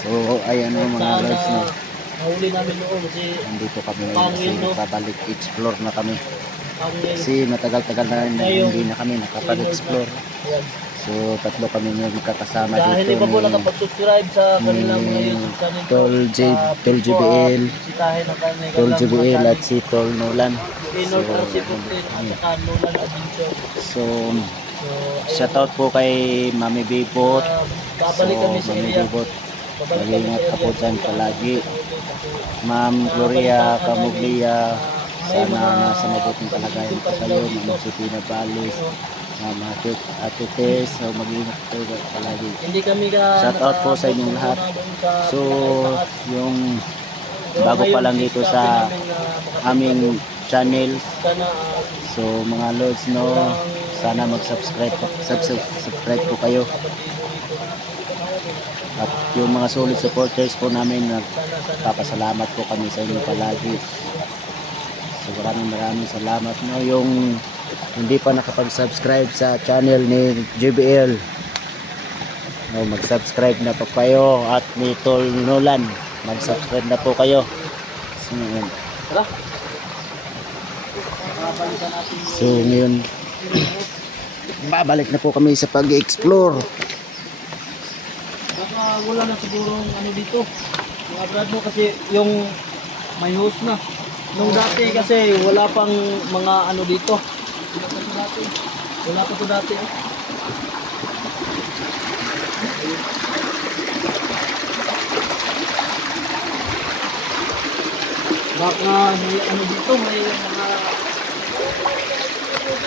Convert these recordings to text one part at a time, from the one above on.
So, ayan o mga lods no. Nahuli namin noon kasi Nandito kami ngayon kasi babalik explore na kami. Kasi matagal-tagal na rin hindi na kami nakapag-explore. So, tatlo kami ngayon kakasama Dahil dito iba po nakapag-subscribe sa kanilang YouTube channel. Tol J, Tol JBL, Tol JBL at si Tol Nolan. So. So, ayun shoutout po kay Mami Bibot. Ah, So, Mami. Bibot. Mag-ingat area. dyan palagi. Ma'am Gloria Camuglia, sana nasa mabuting kalagayan po kayo. Ma'am Supina Balis, Ma'am Ate, Ate Tess, so mag-ingat kayo palagi. Shout out po sa inyong lahat. So, yung bago pa lang dito sa aming channel, so mga lods no, sana mag-subscribe po, sub- subscribe po kayo. At yung mga solid supporters po namin, nagpapasalamat po kami sa inyo palagi. So maraming maraming salamat no. Yung hindi pa nakapag-subscribe sa channel ni JBL, no, mag-subscribe na po kayo at ni Tol Nolan, mag-subscribe na po kayo. So. Tara. So ngayon, babalik na po kami sa pag-explore. Baka wala na siguro ano dito. Yung abroad mo kasi yung may host na. Nung dati kasi wala pang mga ano dito. Wala pa to dati. Wala pa to dati. eh. Baka may ano dito, may mga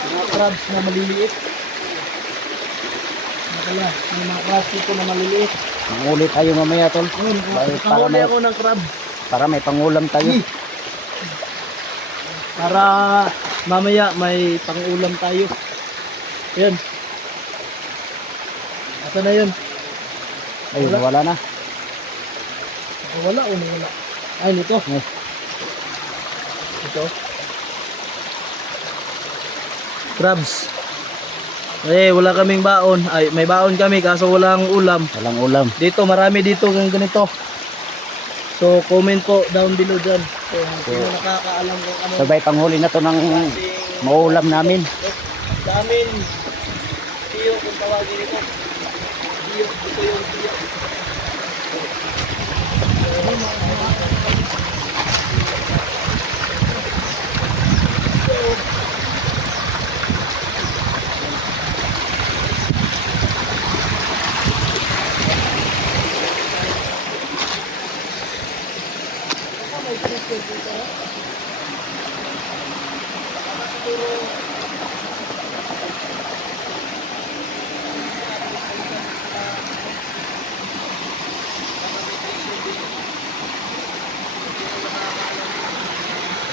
mga crabs na maliliit. Nakala, may mga crabs dito na maliliit. Mangulit tayo mamaya tol. Ayun, Bakit? Para may, ako ng crab. para may pangulam tayo. Para mamaya may pangulam tayo. Yan. Asa na yun? Ayun, wala na. Wala o wala? Ay, ito. Eh. Ito. Crabs. Eh, wala kaming baon. Ay, may baon kami kaso walang ulam. Walang ulam. Dito, marami dito ng ganito. So, comment po down below dyan. So, sino nakakaalam kung ano Sabay panghuli na to ng maulam namin. Sa amin, tiyo kung tawagin ito. Tiyo, ito yung tiyo.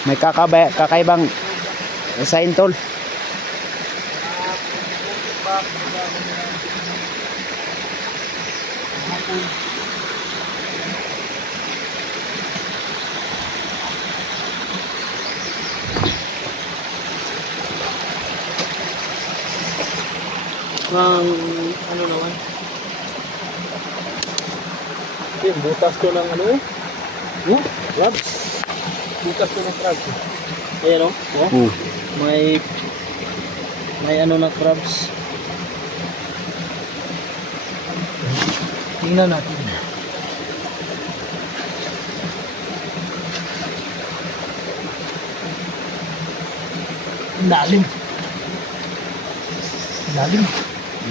May kakaba, kakaibang sign tol. Ng ano naman? Yung butas to ng ano eh? Huh? Crabs. Butas to ng crabs. Ayan o. Oh. Uh, May may ano na crabs. Tingnan natin. Lalim. Lalim.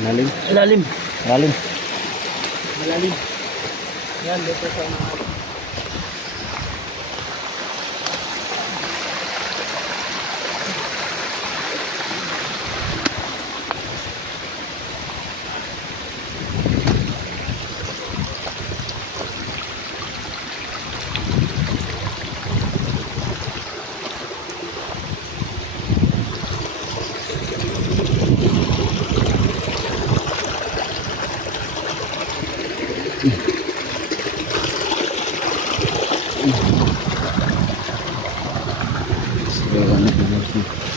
lalim. Lalim. Lalim. Malalim. Yan, dito sa mga So, ano po natin.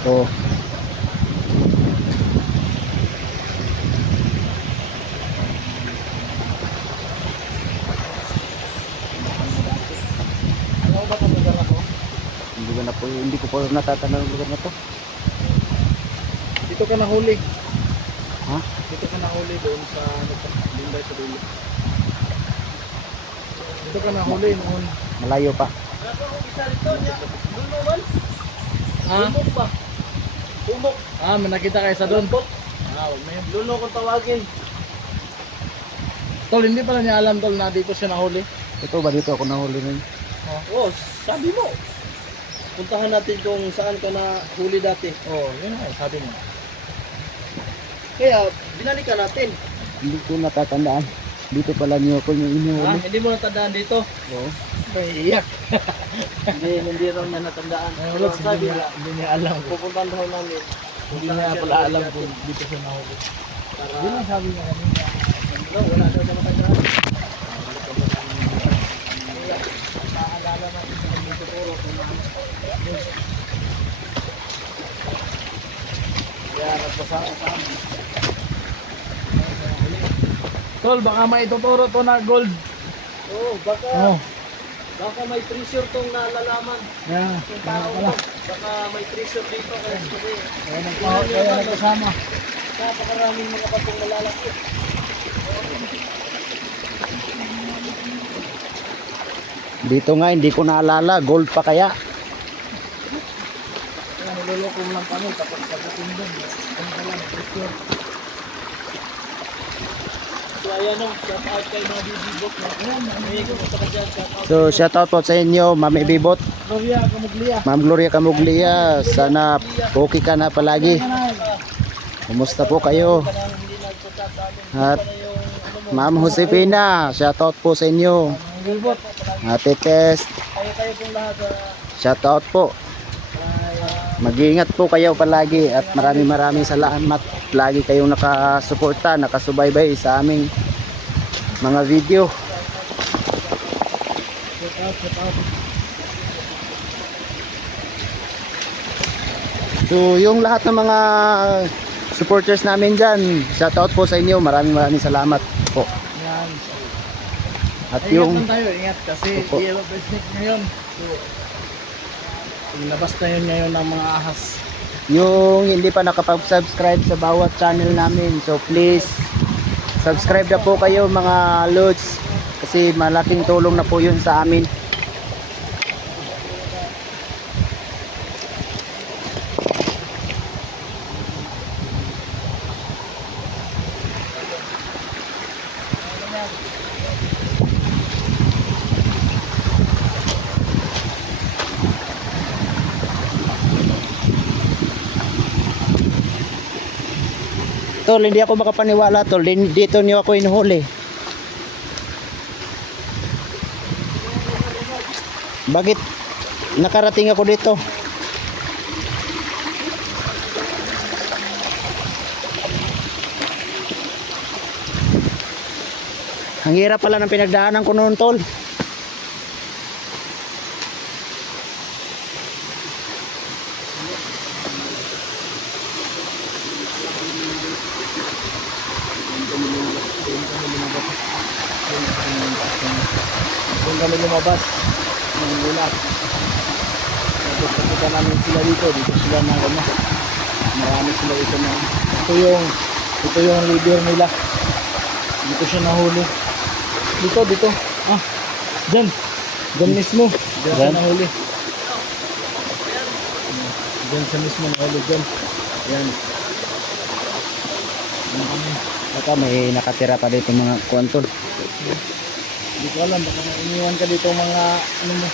ko. Ano ba itong lugar na to? Hindi ko na po, hindi ko po natatanaw ang lugar na to. Dito ka nahuli. Ha? Dito ka nahuli doon sa ano pa, Linday sa dulo. Dito ka nahuli noon. Malayo pa. Ha? Lumok ba? Lumok. Ah, may nakita kayo sa doon. Ah, wag na yun. Kung tawagin. Tol, hindi pala niya alam tol na dito siya nahuli. Ito ba dito ako nahuli nun? Oo, oh, sabi mo. Puntahan natin kung saan ka na huli dati. Oo, oh, yun nga, sabi mo. Kaya, binalikan natin. Hindi ko natatandaan. Dito pala niyo ako yung Ah, inuhuli. hindi mo natandaan dito? Oo. Iyak. hindi, hindi raw niya natandaan. Pero sabi niya, hindi niya alam. Pupuntahan daw namin. Hindi niya pala alam kung dito siya nahuli. Para... Yun ang sabi niya kanina. No, wala daw siya matandaan. Naalala natin sa dito puro kung ano. Kaya nagpasama sa amin. Tol, baka may ituturo to na gold. Oo, baka, Oh. baka may treasure tong nalalaman. Yeah. Yung tao to, baka may treasure dito kasi kasi Kaya nagpahot kaya nagkasama. napakaraming mga batong malalaki. Dito nga hindi ko naalala. Gold pa kaya. Niloloko lang kami tapos pagdating doon. Ano ka lang, treasure. So shout out po sa inyo, Gloria, Kamuglia. Ma'am Gloria Camuglia. Sana okay ka na palagi. Kumusta po kayo? At? Ma'am Josefina, shout out po sa inyo. Bibibok. Ate Tess, Kayo kayo pong lahat shout out po. Mag-iingat po kayo palagi at maraming maraming salamat. Lagi kayong nakasuporta, nakasubaybay sa aming mga video. shout out, shout out. So yung lahat ng mga supporters namin dyan, shout out po sa inyo. Maraming maraming salamat po. Yan. At Ingat yung tayo, ingat kasi Opo. yellow face snake ngayon. So, ilabas na yun ngayon ng mga ahas. yung hindi pa nakapag-subscribe sa bawat channel namin. So please subscribe na po kayo mga lods kasi malaking tulong na po yun sa amin. Tol, hindi ako makapaniwala tol. Dito niyo ako inuhuli. Bakit nakarating ako dito? Ang hirap pala ng pinagdaanan ko noon, tol. Kami lumabas ng ulat. Tapos nakita namin sila dito, dito sila na ano. Marami sila dito na. Ito yung, ito yung leader nila. Dito siya nahuli. Dito, dito. Ah, dyan. Dyan mismo. Dyan siya Dyan? nahuli. Dyan siya mismo nahuli. Dyan. Yan. Baka may nakatira pa dito mga kuwantol. Hindi ko alam, baka iniwan ka dito mga ano mo.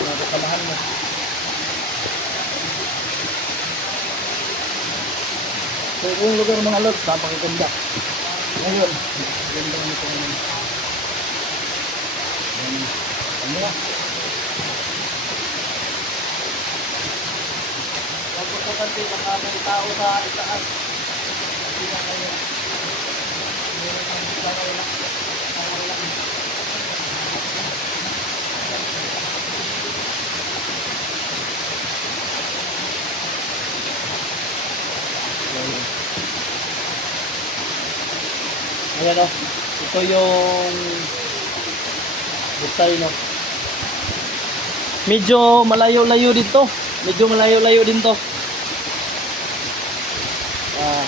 Mga kapalahan mo. So yung lugar mga lods, napakaganda. Ngayon, ganda nito ngayon. Ano na? Tapos sa kanti, baka may tao sa itaas. Hindi na kayo. Meron ang baka wala. Ayan o. Ito yung design no. Medyo malayo-layo dito. Medyo malayo-layo din to. Ah.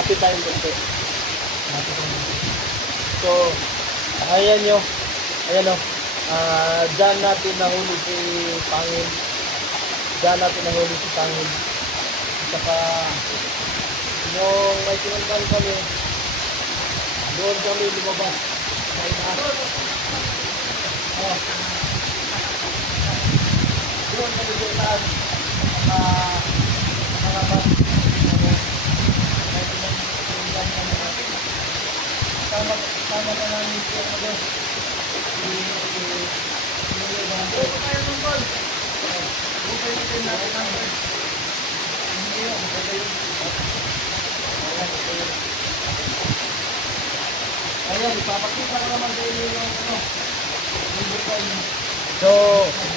Happy tayo konti. Happy tayo. So, ayan nyo. Ayan o. Ah, dyan natin nahuli si Pangil. Dyan natin nahuli si Pangil. At saka, nung may pinuntan kami, doon kami lumabas. Sa itaas. Oh. Doon kami sa itaas. Naka, nakalabas. Ano, may pinuntan kami natin. Tama, tama na namin siya ano doon. Si, si, si, si, Ayan, ipapakita ko naman sa inyo yung ano. So,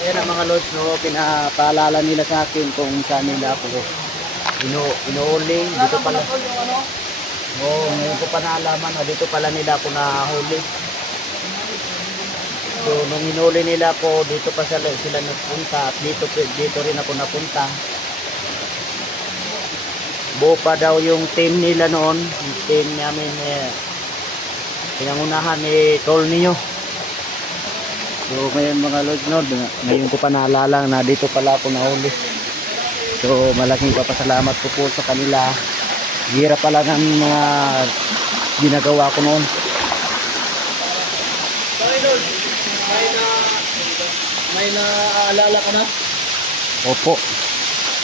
ayan ang mga lods, no, pinapaalala nila sa akin kung saan nila ako inu inuuli. Dito pala, ano, oh, ngayon ko pa naalaman na dito pala nila ako nahuli. So, nung hinuli nila ako, dito pa sila, sila nagpunta at dito, dito rin ako napunta. Buo pa daw yung team nila noon, yung team namin, eh, pinangunahan ni Tolnio. So ngayon mga Lord Lord, ngayon ko pa naalala na dito pala ako nahuli. So malaking papasalamat ko po sa kanila. Hira pala ng mga ginagawa ko noon. So, idol, may na, may naaalala ka na? Opo.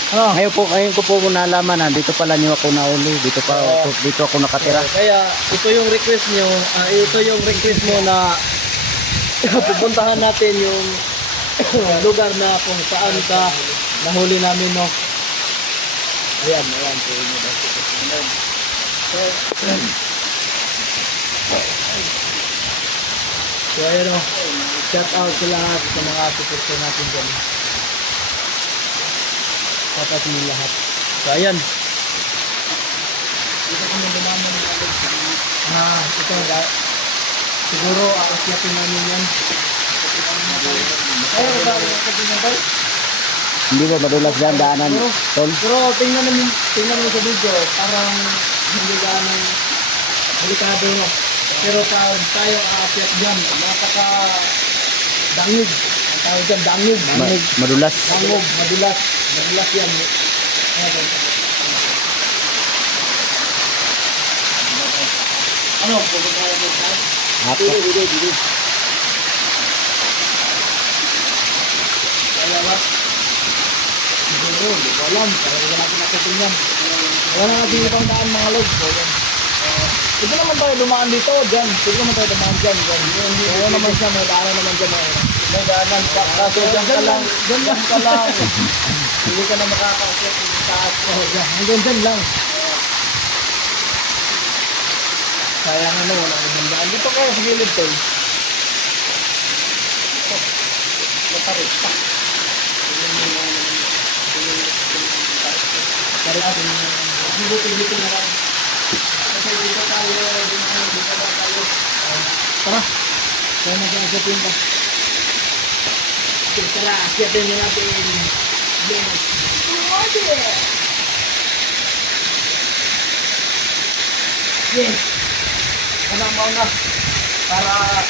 Ah, Ngayon po, ngayon ko po nalaman na dito pala niyo ako nahuli. Dito pa Oo. dito ako nakatira. Kaya ito yung request nyo, ah, ito yung request mo na pupuntahan natin yung lugar na kung saan ka nahuli namin no. Ayan, ayan po yun. So, so ayun o, shout out sa lahat sa mga supporter natin dyan. Shout out sa inyo lahat. So ayan, dito kami dumaman ng alit. Ah, ito ga. Siguro aakyatin namin yan. Ay, ano ba yung katingin tayo? Hindi ba madulas dyan daanan, Tol? Pero tingnan namin, tingnan mo sa video, parang hindi ganang delikado no. Pero pag tayo aakyat dyan, napaka dangig. Ang tawag dyan, dangig. Ma- Dangig. madulas. Dangog, madulas. Madulas yan. Ano? Ano? Pupunta mo? Ako. Dito, dito, dito. Kaya ba? Siguro, hindi ko alam. Pero wala natin nakitin yan. Wala natin ibang daan mga log. So, yan. Uh, Pwede naman tayo dumaan dito, dyan. Pwede naman tayo dumaan dyan. Oo naman siya, may daanan naman dyan. May, daanan. Kaso dyan ka lang. Dyan ka lang. Hindi ka na makakakit sa taas. Dyan. Hanggang dyan lang. Sayang ano, wala naman daan. Dito kayo sa gilid tol. Matarik pa. Tarik atin. Dito, dito na lang. Kasi dito tayo, dito, na tayo. Tara. Kaya ka. Okay, tara, asyatin na natin. Yes. Yes. Ano ang mauna? Para